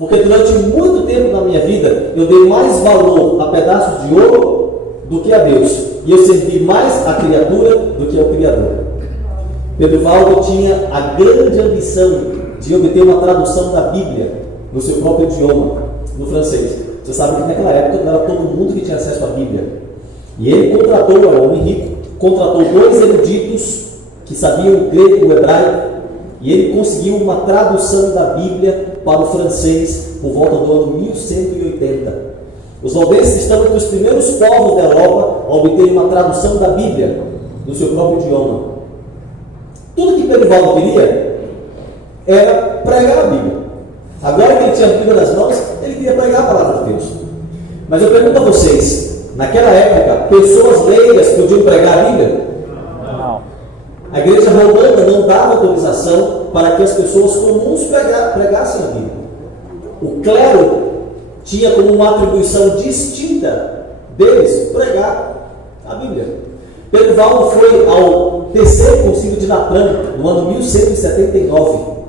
Porque durante muito tempo na minha vida, eu dei mais valor a pedaços de ouro do que a Deus. E eu servi mais a criatura do que ao Criador. Pedro Valdo tinha a grande ambição de obter uma tradução da Bíblia no seu próprio idioma, no francês. Você sabe que naquela época não era todo mundo que tinha acesso à Bíblia. E ele contratou, era um homem rico, contratou 2 eruditos que sabiam o grego e o hebraico, e ele conseguiu uma tradução da Bíblia para o francês por volta do ano 1180. Os valdenses estão entre os primeiros povos da Europa a obterem uma tradução da Bíblia no seu próprio idioma. Tudo que Pedro Valdo queria era pregar a Bíblia. Agora que ele tinha a Bíblia nas mãos, ele queria pregar a palavra de Deus. Mas eu pergunto a vocês, naquela época, pessoas leigas podiam pregar a Bíblia? Não. A igreja romana não dava autorização para que as pessoas comuns pregassem a Bíblia. O clero tinha como uma atribuição distinta deles pregar a Bíblia. Pedro Valdo foi ao terceiro concílio de Latrã, no ano 1179,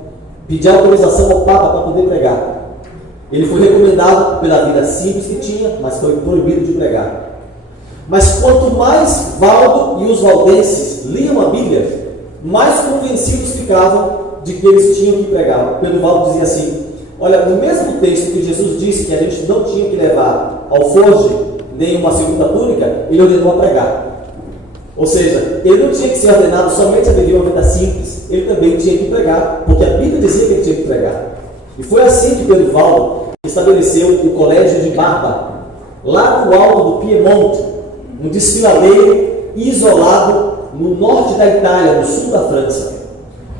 pedir autorização ao Papa para poder pregar. Ele foi recomendado pela vida simples que tinha, mas foi proibido de pregar. Mas quanto mais Valdo e os valdenses liam a Bíblia, mais convencidos ficavam de que eles tinham que pregar. Pedro Valdo dizia assim: olha, no mesmo texto que Jesus disse que a gente não tinha que levar alforje nem uma segunda túnica, ele ordenou a pregar. Ou seja, ele não tinha que ser ordenado somente a viver uma vida simples, ele também tinha que pregar, porque a Bíblia dizia que ele tinha que pregar. E foi assim que Pedro Valdo estabeleceu o colégio de Barba, lá no alto do Piemonte, um desfiladeiro isolado no norte da Itália, no sul da França.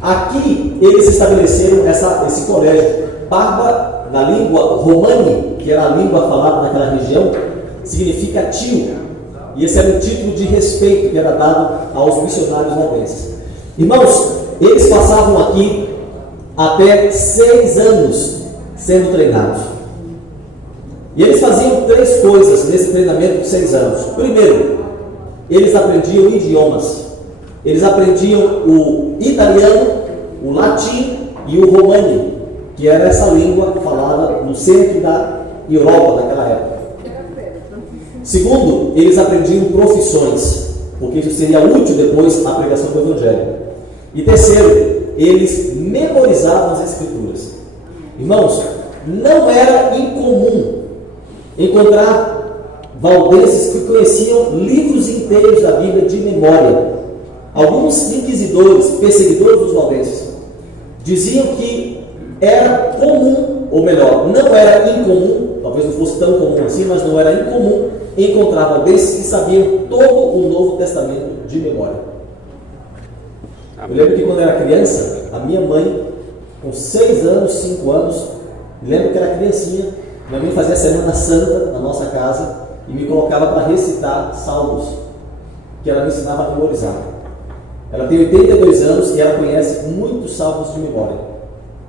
Aqui eles estabeleceram esse colégio. Barba, na língua romani, que era a língua falada naquela região, significa tio. E esse era o título de respeito que era dado aos missionários valdenses. Irmãos, eles passavam aqui até 6 anos sendo treinados. E eles faziam 3 coisas nesse treinamento de 6 anos. Primeiro, eles aprendiam idiomas. Eles aprendiam o italiano, o latim e o romani, que era essa língua falada no centro da Europa naquela época. Segundo, eles aprendiam profissões, porque isso seria útil depois à pregação do Evangelho. E terceiro, eles memorizavam as Escrituras. Irmãos, não era incomum encontrar valdenses que conheciam livros inteiros da Bíblia de memória. Alguns inquisidores, perseguidores dos valdenses, diziam que era comum, ou melhor, não era incomum, talvez não fosse tão comum assim, mas não era incomum encontrar valdenses que sabiam todo o Novo Testamento de memória. Eu lembro que quando eu era criança, a minha mãe, com 6 anos, 5 anos, lembro que era criancinha, minha mãe fazia a Semana Santa na nossa casa e me colocava para recitar salmos, que ela me ensinava a memorizar. Ela tem 82 anos e ela conhece muitos salmos de memória.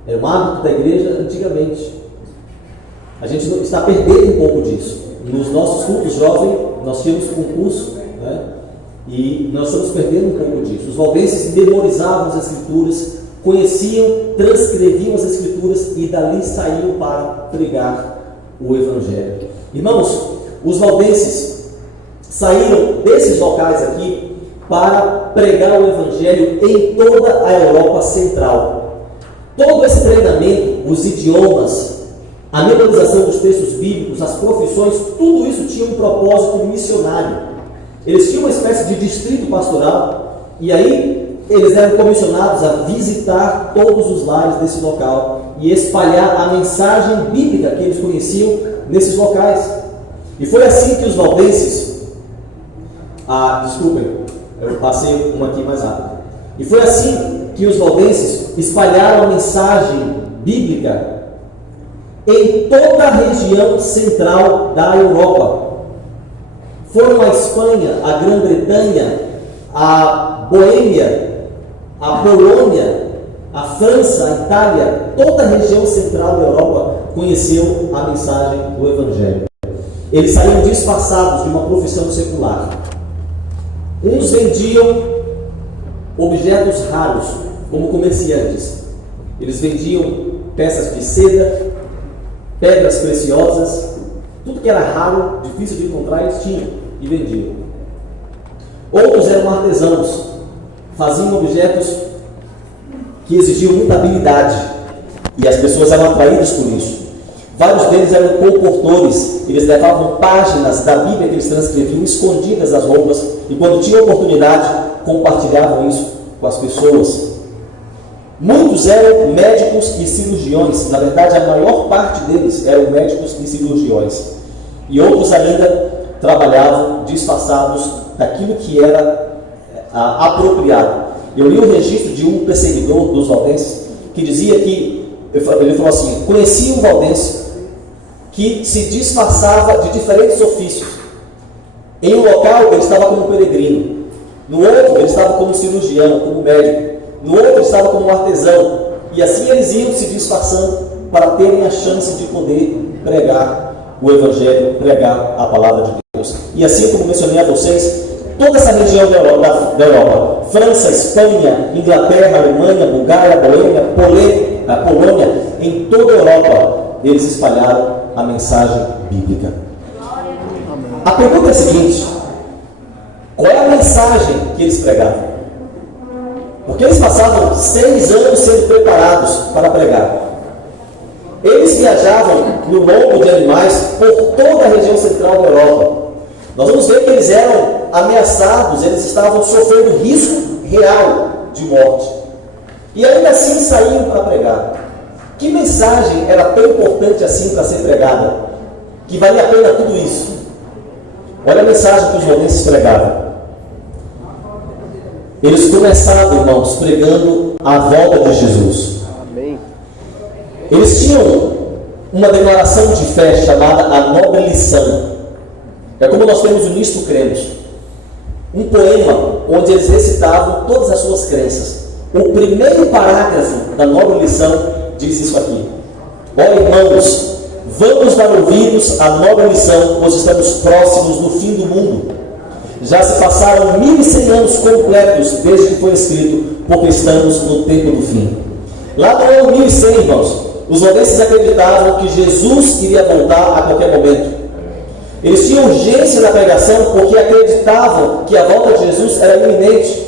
Era um hábito da igreja antigamente. A gente está perdendo um pouco disso. Nos nossos cultos jovens, nós tínhamos concurso, né? E nós estamos perdendo um pouco disso. Os valdenses memorizavam as Escrituras, conheciam, transcreviam as Escrituras e dali saíam para pregar o Evangelho. Irmãos, os valdenses saíram desses locais aqui para pregar o Evangelho em toda a Europa Central. Todo esse treinamento, os idiomas, a memorização dos textos bíblicos, as profissões, tudo isso tinha um propósito missionário. Eles tinham uma espécie de distrito pastoral e aí eles eram comissionados a visitar todos os lares desse local e espalhar a mensagem bíblica que eles conheciam nesses locais. E foi assim que os valdenses... desculpem, eu passei uma aqui mais rápido. E foi assim que os valdenses espalharam a mensagem bíblica em toda a região central da Europa. Foram a Espanha, a Grã-Bretanha, a Boêmia, a Polônia, a França, a Itália, toda a região central da Europa conheceu a mensagem do Evangelho. Eles saíram disfarçados de uma profissão secular. Uns vendiam objetos raros, como comerciantes. Eles vendiam peças de seda, pedras preciosas, tudo que era raro, difícil de encontrar, eles tinham e vendiam. Outros eram artesãos, faziam objetos que exigiam muita habilidade e as pessoas eram atraídas por isso. Vários deles eram comportores, eles levavam páginas da Bíblia que eles transcreviam escondidas das roupas e quando tinham oportunidade compartilhavam isso com as pessoas. Muitos eram médicos e cirurgiões, na verdade a maior parte deles eram médicos e cirurgiões. E outros ainda trabalhavam disfarçados daquilo que era apropriado. Eu li o registro de um perseguidor dos valdenses que dizia que, ele falou assim, conhecia um valdense que se disfarçava de diferentes ofícios. Em um local ele estava como peregrino, no outro ele estava como cirurgião, como médico, no outro ele estava como artesão, e assim eles iam se disfarçando para terem a chance de poder pregar o Evangelho, pregar a palavra de Deus. E assim como mencionei a vocês, toda essa região da Europa, França, Espanha, Inglaterra, Alemanha, Bulgária, Polônia, em toda a Europa, eles espalharam a mensagem bíblica. A pergunta é a seguinte: qual é a mensagem que eles pregavam? Porque eles passavam 6 anos sendo preparados para pregar. Eles viajavam no lombo de animais por toda a região central da Europa. Nós vamos ver que eles eram ameaçados, eles estavam sofrendo risco real de morte. E ainda assim saíam para pregar. Que mensagem era tão importante assim para ser pregada, que valia a pena tudo isso? Olha a mensagem que os valdenses pregavam. Eles começavam, irmãos, pregando a volta de Jesus. Amém. Eles tinham uma declaração de fé chamada a Nobre Lição. É como nós temos o Nisto Cremos, um poema onde eles recitavam todas as suas crenças. O primeiro parágrafo da Nobre Lição diz isso aqui: ó irmãos, vamos dar ouvidos à nobre lição, pois estamos próximos do fim do mundo. Já se passaram 1100 anos completos desde que foi escrito, porque estamos no tempo do fim. Lá no ano 1100, irmãos, os valdenses acreditavam que Jesus iria voltar a qualquer momento. Eles tinham urgência na pregação porque acreditavam que a volta de Jesus era iminente.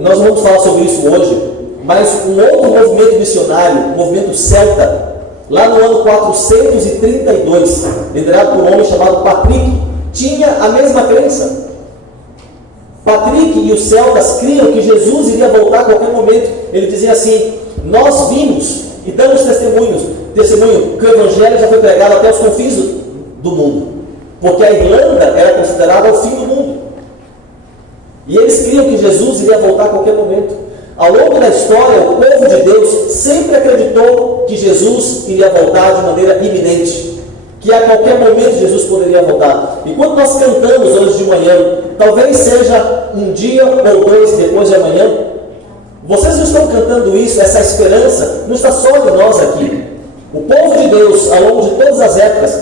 Nós não vamos falar sobre isso hoje, mas um outro movimento missionário, o movimento celta, lá no ano 432, liderado por um homem chamado Patrick, tinha a mesma crença. Patrick e os celtas criam que Jesus iria voltar a qualquer momento. Ele dizia assim: nós vimos e damos testemunho que o Evangelho já foi pregado até os confins do mundo, porque a Irlanda era considerada o fim do mundo. E eles criam que Jesus iria voltar a qualquer momento. Ao longo da história, o povo de Deus sempre acreditou que Jesus iria voltar de maneira iminente, que a qualquer momento Jesus poderia voltar. E quando nós cantamos hoje de manhã, talvez seja um dia ou 2 depois de amanhã, vocês não estão cantando isso, essa esperança não está só em nós aqui. O povo de Deus, ao longo de todas as épocas,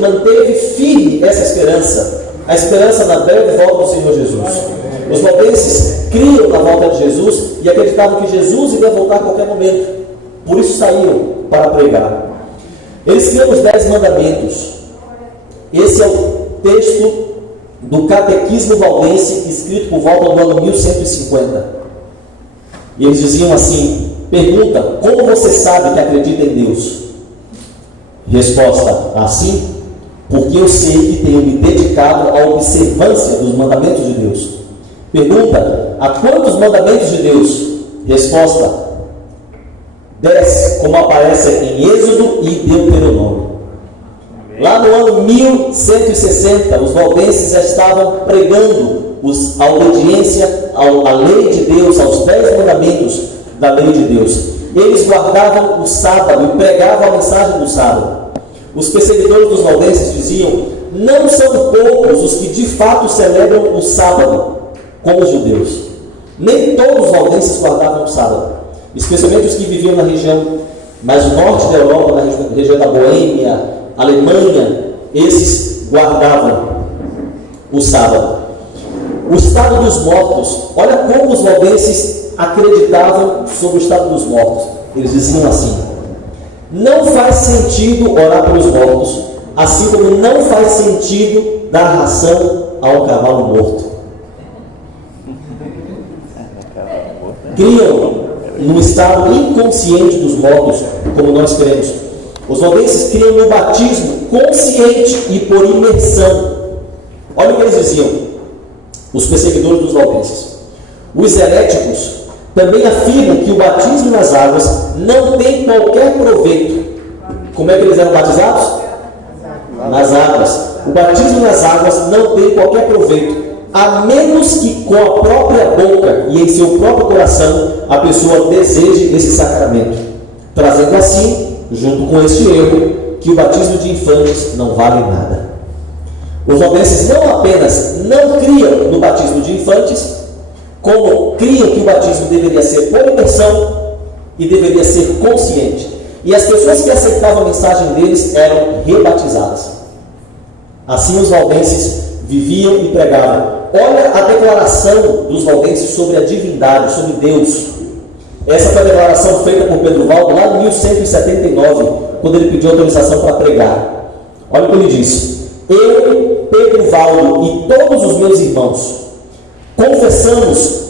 manteve firme essa esperança, a esperança na breve volta do Senhor Jesus. Os valdenses criam na volta de Jesus e acreditavam que Jesus iria voltar a qualquer momento. Por isso saíram para pregar. Eles criam os 10 mandamentos. Esse é o texto do Catequismo Valdense, escrito por volta do ano 1150. E eles diziam assim: pergunta, como você sabe que acredita em Deus? Resposta: assim, porque eu sei que tenho me dedicado à observância dos mandamentos de Deus. Pergunta, a quantos mandamentos de Deus? Resposta: 10, como aparece em Êxodo e Deuteronômio. Lá no ano 1160, os valdenses já estavam pregando a obediência à lei de Deus, aos 10 mandamentos da lei de Deus. Eles guardavam o sábado e pregavam a mensagem do sábado. Os perseguidores dos valdenses diziam: não são poucos os que de fato celebram o sábado, como os judeus. Nem todos os valdenses guardavam o sábado, especialmente os que viviam na região mais norte da Europa, na região da Boêmia, Alemanha. Esses guardavam o sábado. O estado dos mortos, olha como os valdenses acreditavam sobre o estado dos mortos. Eles diziam assim: Não faz sentido orar pelos mortos, assim como não faz sentido dar ração a um cavalo morto. Criam no estado inconsciente dos mortos, como nós cremos. Os valdenses criam no batismo consciente e por imersão. Olha o que eles diziam, os perseguidores dos valdenses. Os heréticos também afirmam que o batismo nas águas não tem qualquer proveito. Como é que eles eram batizados? Nas águas. O batismo nas águas não tem qualquer proveito, a menos que com a própria boca e em seu próprio coração a pessoa deseje esse sacramento, trazendo assim, junto com este erro, que o batismo de infantes não vale nada. Os valdenses não apenas não criam no batismo de infantes, como criam que o batismo deveria ser por imersão e deveria ser consciente. E as pessoas que aceitavam a mensagem deles eram rebatizadas. Assim os valdenses viviam e pregavam. Olha a declaração dos valdenses sobre a divindade, sobre Deus. Essa foi a declaração feita por Pedro Valdo lá em 1179, quando ele pediu autorização para pregar. Olha o que ele disse: eu, Pedro Valdo e todos os meus irmãos confessamos